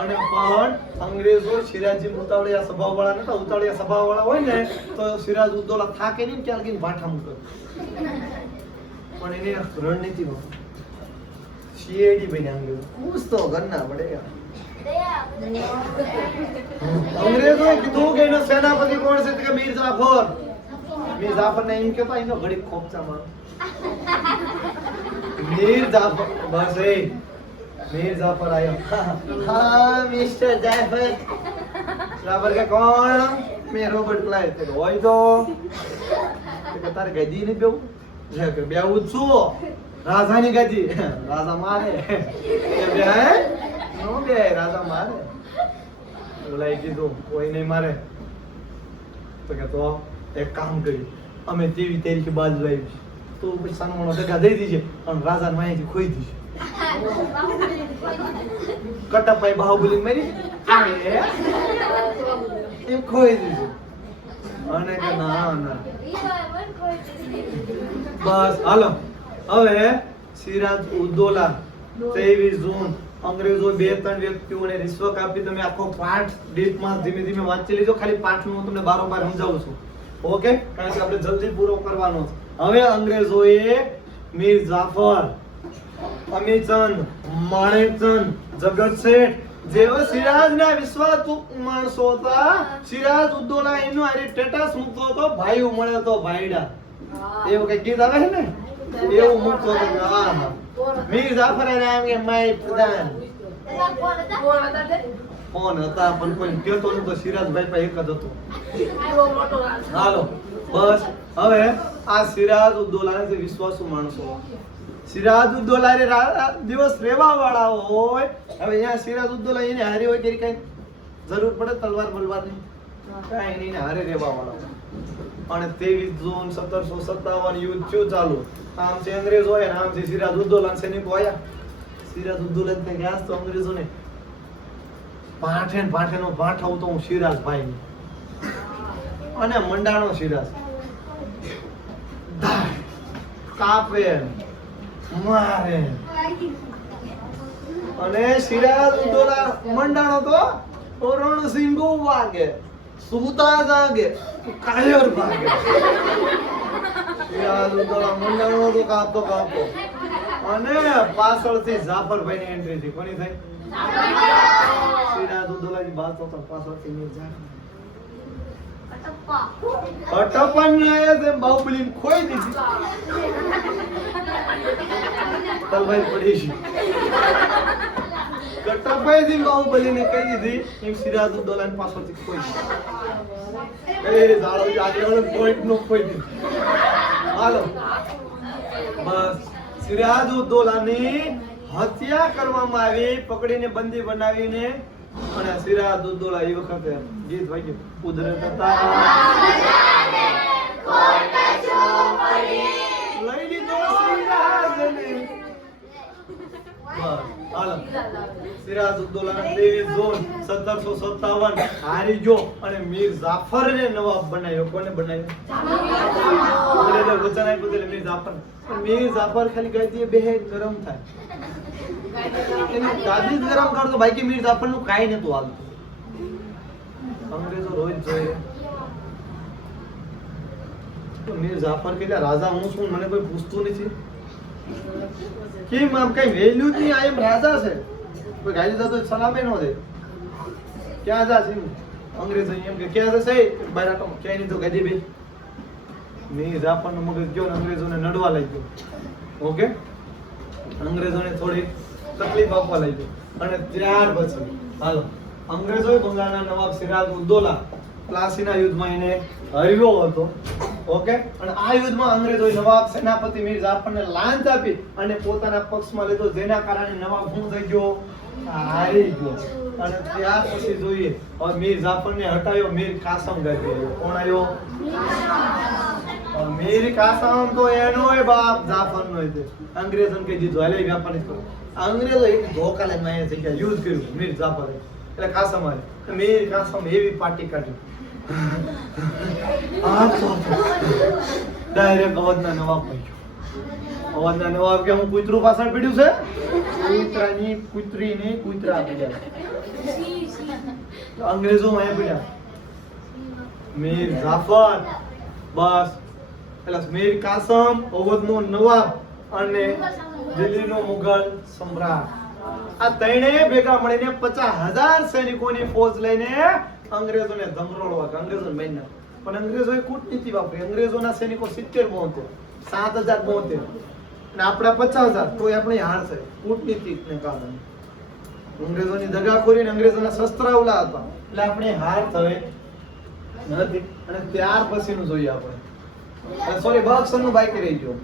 અને પણ અંગ્રેજો સિરાજી ઉતાવળિયા સ્વભાવવાળા નતા. ઉતાવળિયા સ્વભાવવાળા હોય ને તો સિરાજ ઉદ્દૌલા થાકે નહીં ત્યાં લગીને ભાઠા મૂકે. પણ એની રણનીતિમાં સીઆઈડી બની અંગ્રેજો ખુશ તો ઘરના પડે. અંગ્રેજોએ કીધું કે એનો સેનાપતિ કોણ છે? કે મીર જાફર. મીર જાફર ને એમ કેતા એનો ઘડી ખોપચા મારો. મીર જાફર બસ એ મીર જાફર આયો. હા મિસ્ટર જાફર. જાફર કે કોણ? મેં રોબર્ટ ક્લાઇવ. તે હોય તો કે તારે ગદી ને બેવું કે બેવું છું રાજાની ગદી. રાજા મારે એ બે નો બે રાજા મારે. બોલાઈ કીધું કોઈ નહીં મારે. તો કે તો એક કામ કર્યું અમે તેવી તારીખે બાજુ આવી તો પછી સાનમાનો દગા દઈ દીજે અને રાજાને માહિતી ખોઈ દીજે. કટપભાઈ બાહુબલી મારી એમ ખોઈ દીધું. અને કે ના ના બસ હાલો હવે સિરાજ ઉદ્દૌલા 23 જૂન અંગ્રેજો 2-3 વ્યક્તિઓને રિશ્વત આપી. તમે આખો પાઠ ડીપમાં ધીમે ધીમે વાંચી લીધો. ખાલી પાઠનું હું તમને બારોબાર સમજાવું છું. ઓકે કારણ કે આપણે જલ્દી પૂરો કરવાનો છે. હવે અંગ્રેજોએ મીર જાફર, અમીચંદ, માણેકચંદ, જગતશેઠ જેવા સિરાજના વિશ્વાસુ માણસો હતા. સિરાજ ઉદ્દૌલા એનો આરે સ્ટેટસ મૂકતો હતો. ભાઈઓ મળે તો ભાઈડા એવું કઈ ગીત આવે છે ને એવું મૂકતો હતો. હા મીર જાફર અને આમ કે માય પ્રધાન કોણ હતા પણ કોઈ કહેતો નતો. સિરાજભાઈ પાસે એક જ હતો. હાલો બસ હવે આ સિરાજ ઉદ્દૌલા જે વિશ્વાસુ માણસો સિરાજ ઉદ્દૌલા દિવસ રેવા વાળા હોય. હવે અહીંયા સિરાજ ઉદ્દૌલા એને હારે હોય કે કઈ જરૂર પડે તલવાર બલવાર ની કાંઈ નહીં હારે રેવા વાળા. અને 23 જૂન 1757 યુદ્ધ થયું ચાલુ. આમ છે અંગ્રેજો હોય ને આમ છે સિરાજુદ્દૌલા સૈનિકો આયા. સિરાજુદ્દૌલા ને ગયા તો અંગ્રેજોને પાઠેનો પાઠ આવતો હું સિરાજભાઈ અને મંડાણો સિરાજ કાપે મારે અને સિરાજુદ્દૌલા મંડાણો તો રણસિંહ વાગે સુતા જાગે કાયર ભાગે. સિરાજુદ્દૌલા મંડાણો તો કાપતો અને પાછળથી જાફરભાઈ ની એન્ટ્રી થઈ. કોની થઈ? સિરાજુદ્દૌલા ની વાત તો પાછળથી મીર જાફર અટપન આયા છે બાહુબલી ખોઈ દીધી. તલભાઈ પડી છે કટપભાઈ થી બાહુબલી ને કહી દીધી એમ સિરાજુદ્દૌલા ની પાછળથી ખોઈ દીધી. એ જાળો આગળ પોઈન્ટ નો ખોઈ દીધી. હાલો બસ સિરાજુદ્દૌલા ની હત્યા કરવામાં આવી, પકડીને બંદી બનાવીને. અને સિરાજુદ્દૌલા એ વખતે ગીત વાગ્યું કુદરત લઈ લીધો સિરાજને. હાલો સિરાજુદ્દૌલા 23 જૂન 1757 હારી ગયો અને મીર જાફર ને નવાબ બનાવ્યો. કોને બનાવ્યો? અંગ્રેજો વચન આપ્યું એટલે મીર જાફર. મીર જાફર ખાલી ગાદી બે ગરમ થાય એની ગાદી ગરમ કરતો, બાકી મીર જાફર નું કાઈ નતું હાલતું. અંગ્રેજો રોજ જોઈએ તો મીર જાફર કે રાજા હું છું, મને કોઈ પૂછતું નથી કેમ આમ કઈ વેલ્યુ જ નહીં. આ એમ રાજા છે, કોઈ ગાડી જતો સલામે નો દે. ક્યાં જા છે અંગ્રેજો એમ કે ક્યાં જશે બાયરાટો ક્યાંય નહીં તો ગાડી બે. મીર જાફર નું મગજ ગયો ને અંગ્રેજોને નડવા લાગ્યો. ઓકે અંગ્રેજોને થોડી તકલીફ આપવા લાગ્યો અને ત્યાર પછી હાલો અંગ્રેજોએ બંગાળના નવાબ સિરાજુદ્દૌલા પ્લાસીના યુદ્ધમાં એને હરાવ્યો હતો. ઓકે અને આ યુદ્ધમાં અંગ્રેજોએ નવાબ સેનાપતિ મીર જાફરને લાંચ આપી અને પોતાના પક્ષમાં લીધો, જેના કારણે નવાબ શું થઈ ગયો? હારી ગયો. અને ત્યાર પછી જોઈએ હવે મીર જાફરને હટાવ્યો મીર કાસમ ગાદી આવ્યો. કોણ આવ્યો? મીર કાસમ તો એનોય બાપ જાફરનો હતો. અંગ્રેજોને કહી દીધું હાલે વ્યાપારી કરો. અંગ્રેજો એક ધોકા લઈને અહીંયા થઈ ગયા, યુદ્ધ કર્યું મીર જાફરે એટલે કાસમ આવે. મીર કાસમ એવી પાર્ટી કાઢી ડાયરેક્ટ અવધના નવાબ થઈ ગયો. અવધના નવાબ કે હું કૂતરું પાછળ પીડ્યું છે, કૂતરાની કૂતરીને કૂતરા પીડ્યા. અંગ્રેજો અહીંયા પીડ્યા. મીર જાફર બસ એટલે મીર કાસમ અવધનો નવાબ અને દિલ્હીનો મુગલ સમ્રાટ, આ ત્રણેય ભેગા મળીને 50,000 સૈનિકોની ફોજ લઈને અંગ્રેજોને ધમરોળવા. અંગ્રેજોને મારી પણ અંગ્રેજોએ કૂટનીતિ વાપરી. અંગ્રેજોના સૈનિકો 70-72, 7,072 અને આપણા 50,000, તો આપણે હાર છે કૂટનીતિને કારણે. અંગ્રેજોની દગાખોરી અને અંગ્રેજોના શસ્ત્રાવલા હતા એટલે આપણે હાર થઈ નથી. અને ત્યાર પછીનું જોઈએ આપણે સોરી બક્સરનું બાકી રહી ગયું.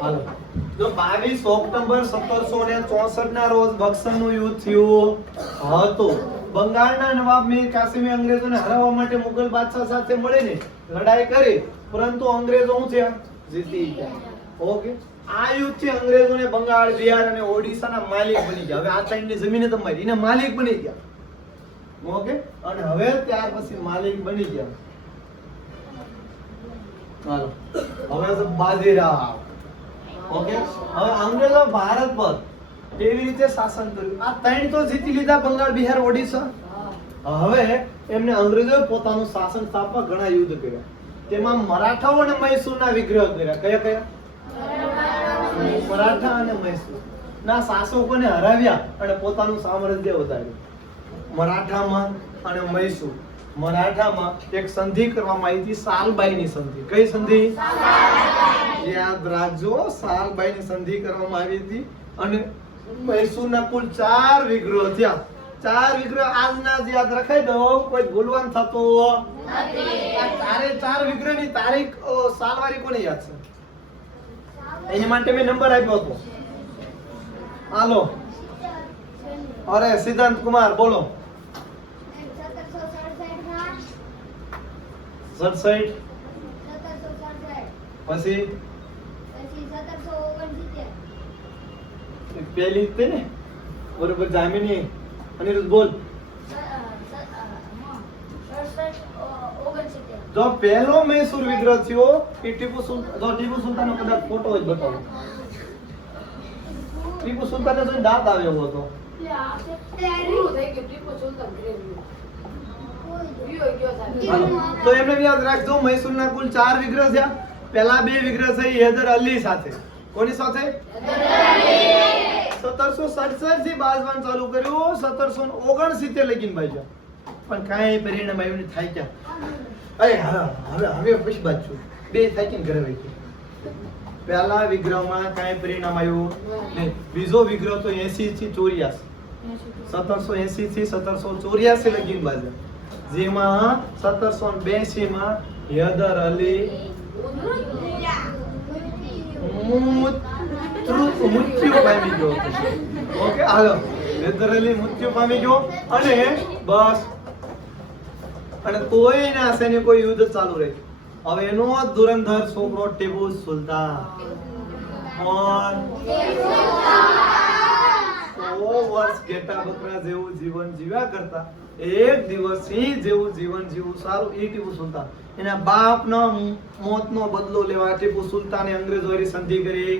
હાલો જો 22 ઓક્ટોબર 1764 ના રોજ બક્સરનું યુદ્ધ થયું હતું. બંગાળના નવાબ મીર કાસિમે અંગ્રેજોને હરાવવા માટે મુગલ બાદશાહ સાથે મળીને લડાઈ કરી, પરંતુ અંગ્રેજો શું થયા? જીતી ગયા. ઓકે આ યુદ્ધથી અંગ્રેજોને બંગાળ, બિહાર અને ઓડિશાના માલિક બની ગયા. હવે આ ત્રણની જમીન તમારી, એના માલિક બની ગયા. ઓકે અને હવે ત્યાર પછી માલિક બની ગયા. હાલો હવે તો બાજીરાવ. ઓકે હવે અંગ્રેજો ભારત પર કેવી રીતે શાસન કર્યું? આ ત્રણ તો જીતી લીધા, બંગાળ, બિહાર, ઓડિશા. હવે એમને અંગ્રેજોએ પોતાનું શાસન સ્થાપવા ઘણા યુદ્ધ કર્યા. તેમાં મરાઠાઓ અને મૈસૂરના વિગ્રહ કર્યા. કયા કયા? મરાઠા અને મૈસૂર ના શાસકોને હરાવ્યા અને પોતાનું સામ્રાજ્ય વધાર્યું. મરાઠામાં અને મૈસૂર. મરાઠામાં એક સંધિ કરવામાં આવી હતી, સાલબાઈની સંધિ. કઈ સંધિ? યાદ રાખજો, સાલબાઈની સંધિ કરવામાં આવી હતી. અને મૈસૂરના કુલ 4 વિગ્રહ થયા. 4 વિગ્રહ આજના જ યાદ રખાઈ દો, કોઈ ભૂલવાનું થતું નથી. આ 4 વિગ્રહની તારીખ સાલવારી કોને યાદ છે? એની માટે મેં નંબર આપ્યો હતો. હાલો અરે સિદ્ધાંત કુમાર બોલો. 67 પછી પહેલી જ તે ને બરોબર જામીની અનિરુદ્ધ બોલ જો પહેલો મૈસૂર વિગ્રહ થયો એ ટીપુ સુલતાનનો કદાચ ફોટો જ બતાવો ટીપુ સુલતાનને જોઈને દાંત આવે એવો હતો તો એમને યાદ રાખજો મૈસૂરના કુલ 4 વિગ્રહ થયા પહેલા 2 વિગ્રહ છે હૈદર અલી સાથે કોની સાથે 1767 થી બાઝવાન ચાલુ કર્યું 1769 લગીન ભાઈ પણ કાંઈ પરિણામ આવ્યું નહીં થાય ક્યાં હવે પછી બાદ છું બે થાય કેમ ઘરે વહી પહેલા વિગ્રહમાં કાંઈ પરિણામ આવ્યું નહીં બીજો વિગ્રહ તો 80 થી 84 1780 થી 1784 લગીન બાજુ જેમાં 1782 માં હૈદર અલી મૃત્યુ પામી ગયો ઓકે હાલો હૈદર અલી મૃત્યુ પામી ગયો અને બસ અને કોઈ ના સૈનિકો યુદ્ધ ચાલુ રહે હવે એનો ધુરંધર છોકરો ટીપુ સુલતાન કોણ 100 વર્ષ ઘેટા બકરા જેવું જીવન જીવ્યા કરતા એક દિવસ સિંહ જેવું જીવન જીવવું સારું એ ટીપુ સુલતાન એના બાપનો મોતનો બદલો લેવા ટીપુ સુલતાને અંગ્રેજોની સંધિ કરી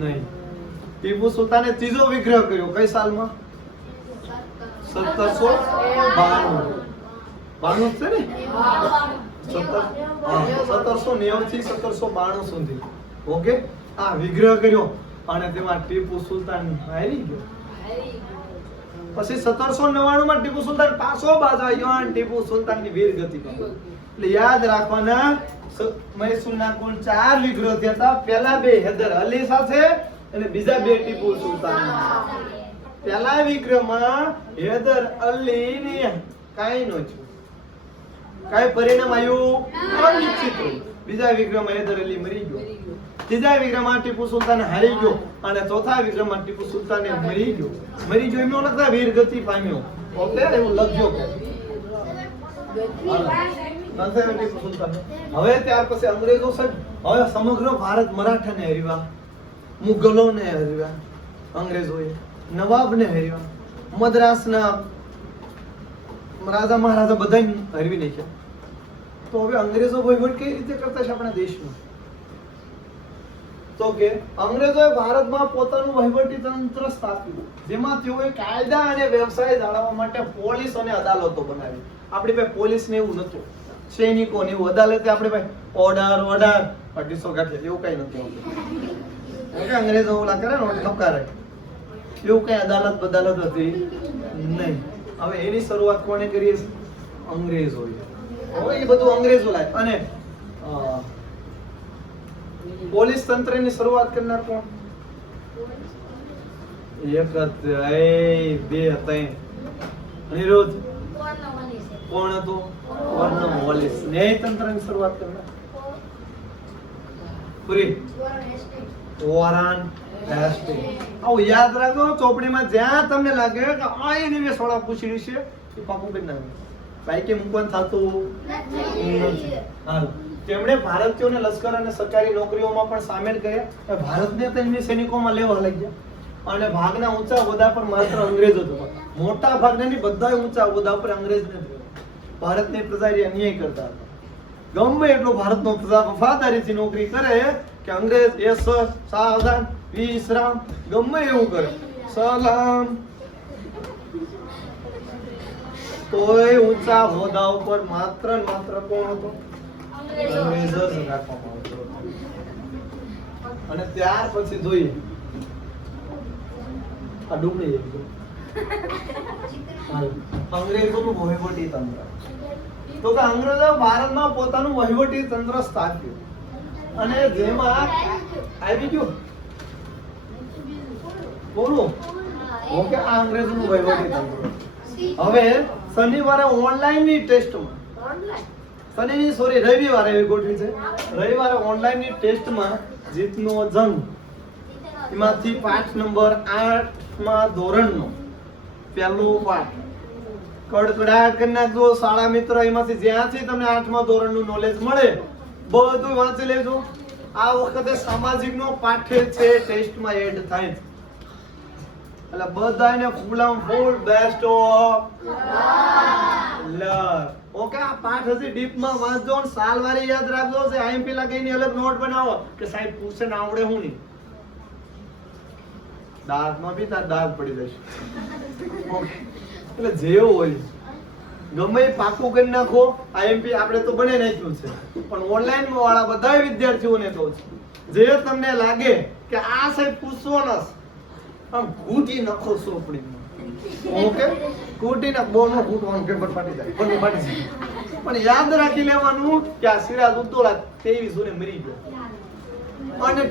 નહીં ટીપુ સુલતાને ત્રીજો વિગ્રહ કર્યો કઈ સાલમાં 1792 છે ને 1790 થી 1792 સુધી ઓકે આ વિગ્રહ કર્યો અને તેમાં ટીપુ સુલતાન હારી ગયો પછી 1799 માં ટીપુ સુલતાન પાછો બાજ આવ્યો અને ટીપુ સુલતાનની વીર ગતિ કરી એટલે યાદ રાખવાના મૈસૂરના કુલ 4 વિગ્રહ થયા હતા પહેલા 2 હૈદર અલી સાથે અને બીજા 2 ટીપુ સુલતાન પહેલા વિગ્રહમાં હૈદર અલી ની કાઈ નો છે કાઈ પરિણામ આવ્યું અનિશ્ચિત બીજા વિગ્રહમાં હૈદર અલી મરી ગયો ત્રીજા વિગ્રહમાં ટીપુ સુલતાન હારી ગયો અને ચોથા વિગ્રહમાં ટીપુ સુલતાને મરી ગયો એમનો લખતા વીર ગતિ પામ્યો ઓકે એવું લખજો ટીપુ સુલતાન હવે ત્યાર પછી અંગ્રેજો હવે સમગ્ર ભારત મરાઠાને હરીવા મુગલોને હરીવા અંગ્રેજોએ નવાબને હરીવા મદ્રાસના રાજા મહારાજા બધાને હરવી નાખ્યા તો હવે અંગ્રેજો વહીવટ કઈ રીતે કરતા છે આપણા દેશમાં તો કે અંગ્રેજોએ ભારતમાં પોતાનું વહીવટી તંત્ર સ્થાપ્યું જેમાં તેઓએ કાયદા અને વ્યવસાય જાળવવા માટે પોલીસ અને અદાલતો બનાવી આપણી પાસે પોલીસ ને એવું નતું સૈનિકો ને એવું અદાલતે આપણી પાસે ઓર્ડર 250 ગાંઠે એવું કઈ નથી ઓકે અંગ્રેજો ઓલા કરે ને ઠપકારે એવું કઈ અદાલત હતી નહીં હવે એની શરૂઆત કોણે કરી અંગ્રેજોએ હવે એ બધું અંગ્રેજો લાવ્યા અને પોલીસ તંત્રની શરૂઆત કરનાર કોણ એક બે હતા અનિરુદ્ધ કોણ હતો કોર્નવાલિસ ન્યાય તંત્રની શરૂઆત કરનાર પૂરી વોરન હેસ્ટિંગ આવું યાદ રાખો ચોપડીમાં જ્યાં તમને લાગે કે આ એનિવેસ વાળા પૂછી છે એ પાકું કરી નાખો ભાઈ કે મૂકવાનું થતું નથી હાલ તેમણે ભારતીયોને લશ્કર અને સરકારી નોકરીઓમાં પણ સામેલ કર્યા ભારતને તેમની સૈનિકોમાં લેવા લાગ્યા અને ભાગના ઊંચા હોદ્દા પર માત્ર અંગ્રેજો હતા મોટા ભાગના ની બધા ઊંચા હોદ્દા પર અંગ્રેજને ભારતની પ્રજાએ અન્યાય કરતા હતા ગમે એટલો ભારતનો પ્રજા વફાદારીથી નોકરી કરે કે અંગ્રેજ સાવધાન વિશ્રામ ગમે એવું કરે સલામ તોય ઊંચા હોદ્દા ઉપર માત્ર ને માત્ર કોણ હતો અંગ્રેજ જ રાખવામાં આવતો અને ત્યાર પછી જોઈએ આ ડુંગળી અંગ્રેજોનું વહીવટી તંત્ર તો કે અંગ્રેજો ભારતમાં પોતાનું વહીવટી તંત્ર સ્થાપ્યું અને જેમાં આવી ગયું બોલો ઓકે આ અંગ્રેજોનું વહીવટી તંત્ર હવે શનિવારે ઓનલાઈન ની ટેસ્ટમાં રવિવારે એવી ગોઠવી છે રવિવારે ઓનલાઈન ની ટેસ્ટમાં જીતનો જંગ એમાંથી પાઠ નંબર 8 માં ધોરણનો પહેલો પાઠ કડકડાટ કરી નાખજો શાળા મિત્ર. એમાંથી જ્યાંથી તમને 8મા ધોરણનું નોલેજ મળે બધું વાંચી લેજો. આ વખતે સામાજિકનો પાઠ્ય છે ટેસ્ટમાં એડ થાય છે. એટલે બધાને ફૂલ બેસ્ટ ઓફ લક. ઓકે, આ પાઠ હજી ડીપમાં વાંચજો અને સાલવારી યાદ રાખજો. છે આઈએમપી લાગીને અલગ નોટ બનાવો કે સાહેબ પૂછે ને આવડે હું નહીં. દાંતમાં બી તાર દાંત પડી જશે. ઓકે, એટલે જેવું હોય ગમે એ પાકું કરી નાખો. આઈએમપી આપણે તો બને નાખ્યું છે, પણ ઓનલાઈન વાળા બધા વિદ્યાર્થીઓને કહું છું, જે તમને લાગે કે આ સાહેબ પૂછવાનો આમ ઘૂંટી નાખો સોપડીમાં. ઓકે, ઘૂંટી નાખ. બોનો ઘૂંટવાનું પેપર ફાટી જાય, બોનો ફાટી જાય. પણ યાદ રાખી લેવાનું કે આ સિરાજ ઉદ્દોલા 23 જૂને મરી ગયો અને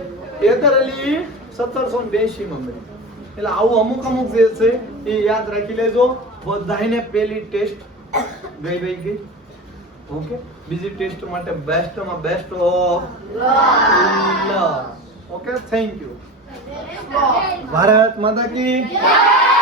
હેદર અલી 1782 માં મરી. એટલે આવું અમુક જે છે એ યાદ રાખી લેજો. બધાને પહેલી ટેસ્ટ ગઈ. ઓકે, બીજી ટેસ્ટ માટે બેસ્ટમાં best of luck. Okay, thank you. Bharat Mata કી જય.